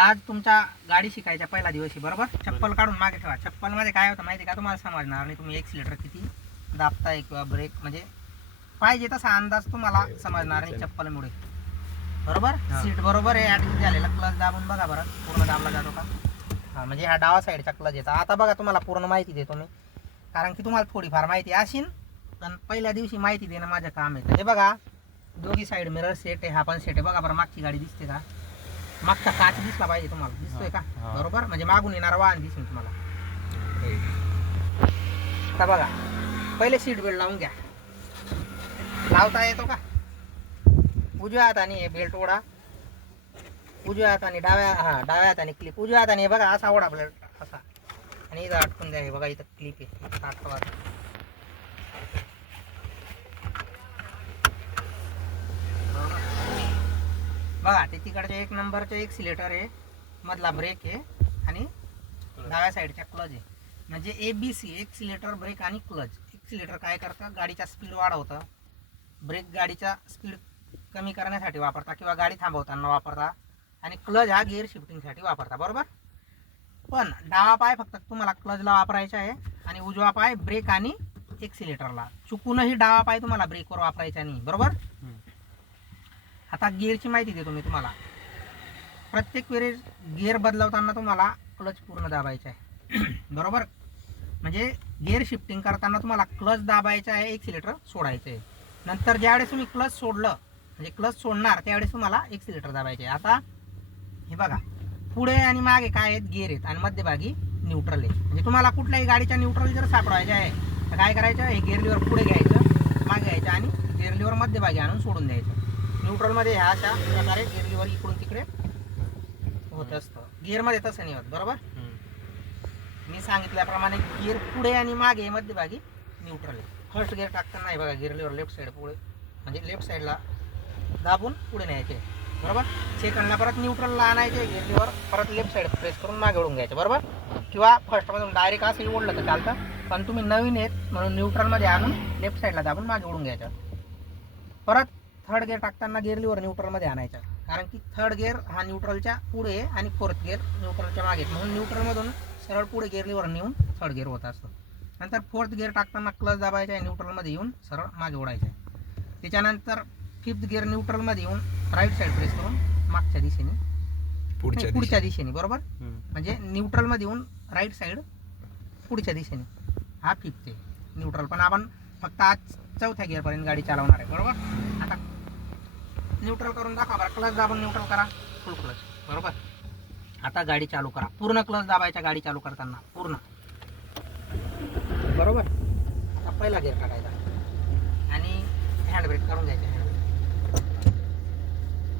आज तुमच्या गाडी शिकायच्या पहिला दिवशी बरोबर. चप्पल काढून मागे ठेवा. चप्पल मध्ये काय होतं माहिती का तुम्हाला समजणार नाही. तुम्ही एक्सिलेटर किती दाबताय किंवा ब्रेक म्हणजे पाहिजे तसा अंदाज तुम्हाला समजणार नाही चप्पलमुळे बरोबर. सीट बरोबर आहे ॲडजस्ट झालेला. क्लच दाबून बघा बरं पूर्ण दाबला जातो का. हा म्हणजे हा डावा साईडचा क्लच येतो. आता बघा तुम्हाला पूर्ण माहिती देतो मी कारण की तुम्हाला थोडीफार माहिती असेल पण पहिल्या दिवशी माहिती देणं माझं काम आहे. हे बघा दोघी साईड मिरर सेट आहे. हा पण सेट आहे बघा बरं. मागची गाडी दिसते का. मागचा काच दिसला पाहिजे तुम्हाला. दिसतोय का बरोबर. म्हणजे मागून येणारं वाहन दिसेल तुम्हाला. आता बघा पहिले सीट बेल्ट लावून घ्या. लावता येतो का. उजव्या हाताने बेल्ट ओढा. उजव्या हाताने डाव्या हाताने क्लिप. उजव्या हाताने बघा असा ओढा बेल्ट असा आणि इथं अटकून द्या. हे बघा इथं क्लिप आहे. आठवा बघा ते तिकडचे 1 नंबरचे एक्सिलेटर आहे. मधला ब्रेक आहे आणि डाव्या साईडच्या क्लच आहे. म्हणजे ABC एक्सिलेटर ब्रेक आणि क्लच. एक्सिलेटर काय करतं गाडीचा स्पीड वाढवतं. ब्रेक गाडीचा स्पीड कमी करण्यासाठी वापरता किंवा गाडी थांबवताना वापरता आणि क्लच हा गिअर शिफ्टिंगसाठी वापरता बरोबर. पण डावा पाय फक्त तुम्हाला क्लचला वापरायचा आहे आणि उजवा पाय ब्रेक आणि एक्सिलेटरला. चुकूनही डावा पाय तुम्हाला ब्रेकवर वापरायचा नाही बरोबर. आता गिअरची माहिती देतो मी तुम्हाला. प्रत्येक वेळेस गिअर बदलवताना तुम्हाला क्लच पूर्ण दाबायचा आहे बरोबर. म्हणजे गिअर शिफ्टिंग करताना तुम्हाला क्लच दाबायचा आहे एक्सिलेटर सोडायचं आहे. नंतर ज्यावेळेस तुम्ही क्लच सोडलं म्हणजे क्लच सोडणार त्यावेळेस तुम्हाला एक्सिलेटर दाबायचे आहे. आता हे बघा पुढे आणि मागे काय आहेत गिअर आहेत आणि मध्यभागी न्यूट्रल आहे. म्हणजे तुम्हाला कुठल्याही गाडीच्या न्यूट्रल जर सापडवायचे आहे तर काय करायचं हे गिअर लिव्हर पुढे घ्यायचं मागे घ्यायचं आणि गिअर लिव्हर मध्यभागी आणून सोडून द्यायचं. न्यूट्रलमध्ये ह्या अशा प्रकारे गिअर लिव्हर इकडून तिकडे होत असतं. गिअरमध्ये तसं नाही होत बरोबर. मी सांगितल्याप्रमाणे गिअर पुढे आणि मागे मध्यभागी न्यूट्रल आहे. फर्स्ट गिअर टाकताना नाही बघा गिअर लिव्हर लेफ्ट साईड पुढे म्हणजे लेफ्ट साईडला दाबून पुढे न्यायचे बरोबर. सेकंडला परत न्यूट्रलला आणायचे गिअर लिव्हर परत लेफ्ट साईड प्रेस करून मागे ओढून घ्यायचे बरोबर. किंवा फर्स्टमधून डायरेक्ट असंही ओढलं तर चालतं पण तुम्ही नवीन आहेत म्हणून न्यूट्रलमध्ये आणून लेफ्ट साईडला दाबून मागे ओढून घ्यायचं. परत थर्ड गिअर टाकताना गिअर लिव्हर न्यूट्रलमध्ये आणायचा कारण की थर्ड गिअर हा न्यूट्रलच्या पुढे आणि फोर्थ गिअर न्यूट्रलच्या मागे म्हणून न्यूट्रलमधून सरळ पुढे गिअर लिव्हर नेऊन थर्ड गिअर होत असतो. नंतर फोर्थ गिअर टाकताना क्लच दाबायचा आहे न्यूट्रलमध्ये येऊन सरळ मागे ओढायचं आहे. त्याच्यानंतर फिफ्थ गिअर न्यूट्रलमध्ये येऊन राईट साईड प्रेस करून मागच्या दिशेने पुढच्या दिशेने बरोबर. म्हणजे न्यूट्रलमध्ये येऊन राईट साईड पुढच्या दिशेने हा फिफ्थ आहे न्यूट्रल. पण आपण फक्त आज चौथ्या गिअरपर्यंत गाडी चालवणार आहे बरोबर. आता न्यूट्रल करून दाखवा बरं. क्लच दाबून न्यूट्रल करा फुल क्लच बरोबर. आता गाडी चालू करा. पूर्ण क्लच दाबायच्या गाडी चालू करताना पूर्ण बरोबर. आता पहिला गिअर टाकायचा आणि हँड ब्रेक करून घ्यायचे.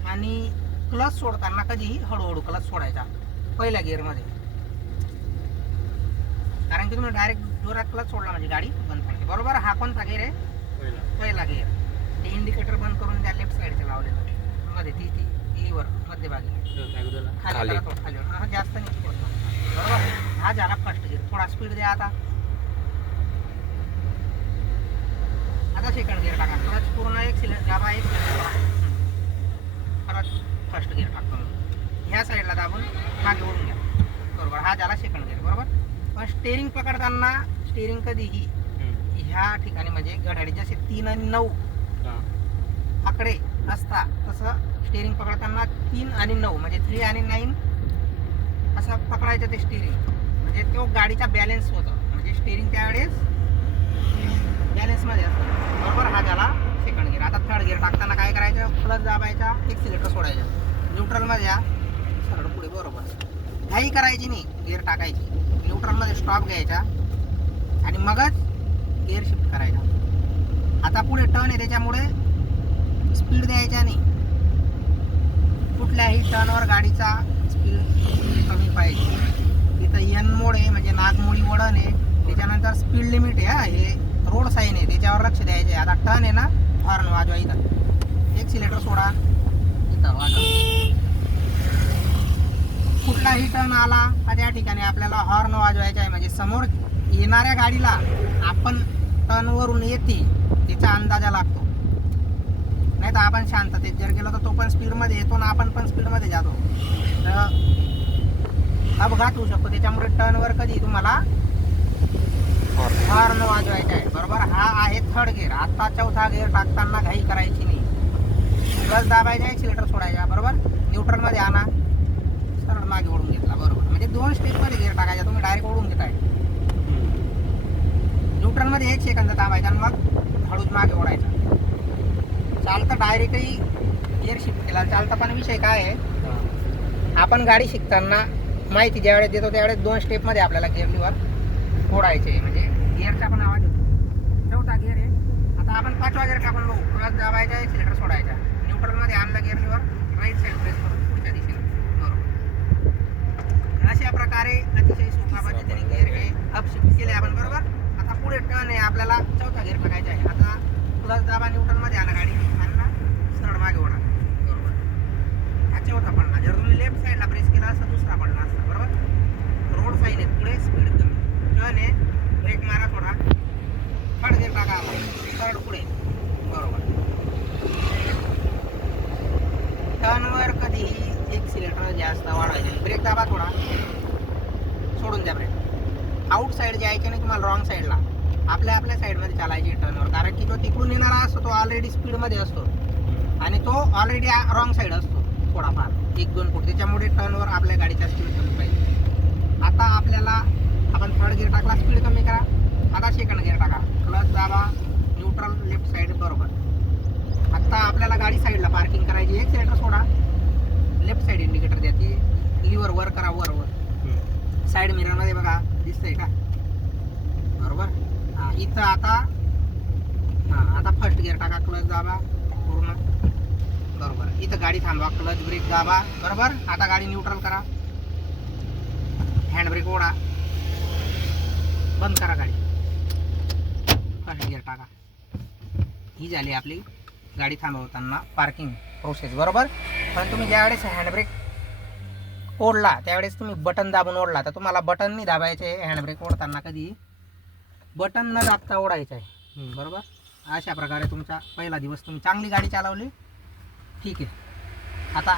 आणि क्लच सोडताना कधीही हळूहळू क्लच सोडायचा पहिल्या गिअरमध्ये कारण की तुम्ही डायरेक्ट जोरात क्लच सोडला म्हणजे गाडी बंद पडते बरोबर. हा कोणता गिअर आहे पहिला गिअर. ते इंडिकेटर बंद करून त्या लेफ्ट साईडचे लावलेलं मध्ये ती लिव्हर मध्यभागी खाली हा जास्त नाही बरोबर. हा झाला फर्स्ट गिअर. थोडा स्पीड द्या. आता सेकंड गिअर टाका. क्लच पूर्ण एक्सिलेटर दाबा परत फर्स्ट गिअर टाकतो ह्या साईडला दाबून मागे ओढून घ्या बरोबर. हा झाला सेकंड गिअर बरोबर. पण स्टेअरिंग पकडताना स्टेअरिंग कधीही ह्या ठिकाणी म्हणजे घड्याळी जसे 3 आणि 9 आकडे असता तसं स्टेअरिंग पकडताना 3 आणि 9 म्हणजे 3 आणि 9 असं पकडायचं ते स्टेअरिंग. म्हणजे तो गाडीचा बॅलेन्स होतं म्हणजे स्टेअरिंग त्यावेळेस बॅलेन्समध्ये असतं बरोबर. हा झाला सेकंड गिअर. आता थर्ड गिअर टाकताना काय करायचं क्लच दाबायचा एक्सिलेटर सोडायचा न्यूट्रलमध्ये या सरळ पुढे बरोबर. घाई करायची नाही गिअर टाकायची. न्यूट्रलमध्ये स्टॉप घ्यायचा आणि मगच गिअर शिफ्ट करायचा. आता पुढे टर्न आहे त्याच्यामुळे स्पीड द्यायचा नाही. कुठल्याही टर्नवर गाडीचा स्पीड कमी पाहिजे. तिथं एन मोड आहे म्हणजे नागमोडी वळण आहे. त्याच्यानंतर स्पीड लिमिट आहे. हे रोड साईन आहे त्याच्यावर लक्ष द्यायचे. आता टर्न आहे ना हॉर्न वाजवा. इथं एक्सिलेटर सोडा इथं वाजवा. कुठलाही टर्न आला तर त्या ठिकाणी आपल्याला हॉर्न वाजवायचा आहे. म्हणजे समोर येणाऱ्या गाडीला आपण टर्नवरून येते त्याचा अंदाजा लागतो. नाही तर आपण शांततेत जर गेलो तर तो पण स्पीडमध्ये येतो ना आपण पण स्पीडमध्ये जातो. अपघात होऊ शकतो. त्याच्यामुळे टर्नवर कधी तुम्हाला हॉर्न वाजवायचा आहे. बरोबर. हा आहे थर्ड गिअर. आता चौथा गिअर टाकताना घाई करायची नाही. क्लच दाबायचा, एक्सिलेटर सोडायचा. बरोबर. न्यूट्रलमध्ये आणा, सरळ मागे ओढून घेतला. बरोबर. म्हणजे 2 स्टेपमध्ये गिअर टाकायचा. तुम्ही डायरेक्ट ओढून घेताय. न्यूट्रलमध्ये 1 सेकंद दाबायचा आणि मग हळूच मागे ओढायचा. चालतं डायरेक्टही गिअर शिफ्ट केला चालतं. पण विषय काय आहे, आपण गाडी शिकताना माहिती ज्यावेळेस देतो त्यावेळेस 2 स्टेपमध्ये आपल्याला गिअर लिव्हर ओढायचे. म्हणजे गिअरचा पण आवाज होतो. चौथा गिअर आहे. आता आपण 5वा गिअर टाकून बघू. क्लच दाबायचा, एक्सिलेटर सोडायचा. न्यूट्रलमध्ये आणलं gear lever, right side press करून पुढच्या दिशेने. बरोबर. अशा प्रकारे अतिशय सोपा पद्धतीने गिअर हे अपशिफ्ट केले आपण. बरोबर. आता पुढे टर्न आहे, आपल्याला चौथा गिअर टाकायचा आहे. आता क्लच दाबा, न्यूट्रलमध्ये आणा गाडी, आणला सरळ मागे ओढा. बरोबर. हा चौथा पडला. जर तुम्ही लेफ्ट साईडला प्रेस केला असता दुसरा पडला असता. बरोबर. रोड साईड आहे, पुढे स्पीड कमी. टर्न आहे, ब्रेक मारा थोडा, थर्ड गिअर टाका, सरळ पुढे. बरोबर. टर्नवर कधीही एक्सिलेटर जास्त वाढवायचे. ब्रेक दाबा थोडा, सोडून द्या ब्रेक. आउट साईड जायचे नाही तुम्हाला, रॉंग साईडला. आपल्या साईडमध्ये चालायची टर्नवर. कारण की जो तिकडून येणारा असतो तो ऑलरेडी स्पीडमध्ये असतो आणि तो ऑलरेडी रॉंग साईड असतो थोडाफार 1-2 फूट. त्याच्यामुळे टर्नवर आपल्या गाडीचा स्पीड कमी पाहिजे. आता आपल्याला आपण थर्ड गिअर टाकला, स्पीड कमी करा. आता सेकंड गिअर टाका, क्लच दाबा, न्यूट्रल, लेफ्ट साईड. बरोबर. आता आपल्याला गाडी साईडला पार्किंग करायची. एक्सिलेटर सोडा, लेफ्ट साईड इंडिकेटर द्या, ती लिव्हर वर करा, वर. साईड मिररमध्ये बघा, दिसतंय का? बरोबर. इथं आता फर्स्ट गिअर टाका, क्लच दाबा पूर्ण. बरोबर. इथं गाडी थांबवा, क्लच ब्रेक दाबा. बरोबर. आता गाडी न्यूट्रल करा, हँड ब्रेक ओढा, बंद करा गाडी, फर्स्ट गिअर टाका. ही झाली आपली गाडी थांबवताना पार्किंग प्रोसेस. बरोबर. पण तुम्ही ज्यावेळेस हँडब्रेक ओढला त्यावेळेस तुम्ही बटन दाबून ओढला तर तुम्हाला बटन नाही दाबायचे. हँडब्रेक ओढताना कधी बटन न दाबता ओढायचं आहे. बरोबर. अशा प्रकारे तुमचा पहिला दिवस तुम्ही चांगली गाडी चालवली. ठीक आहे. आता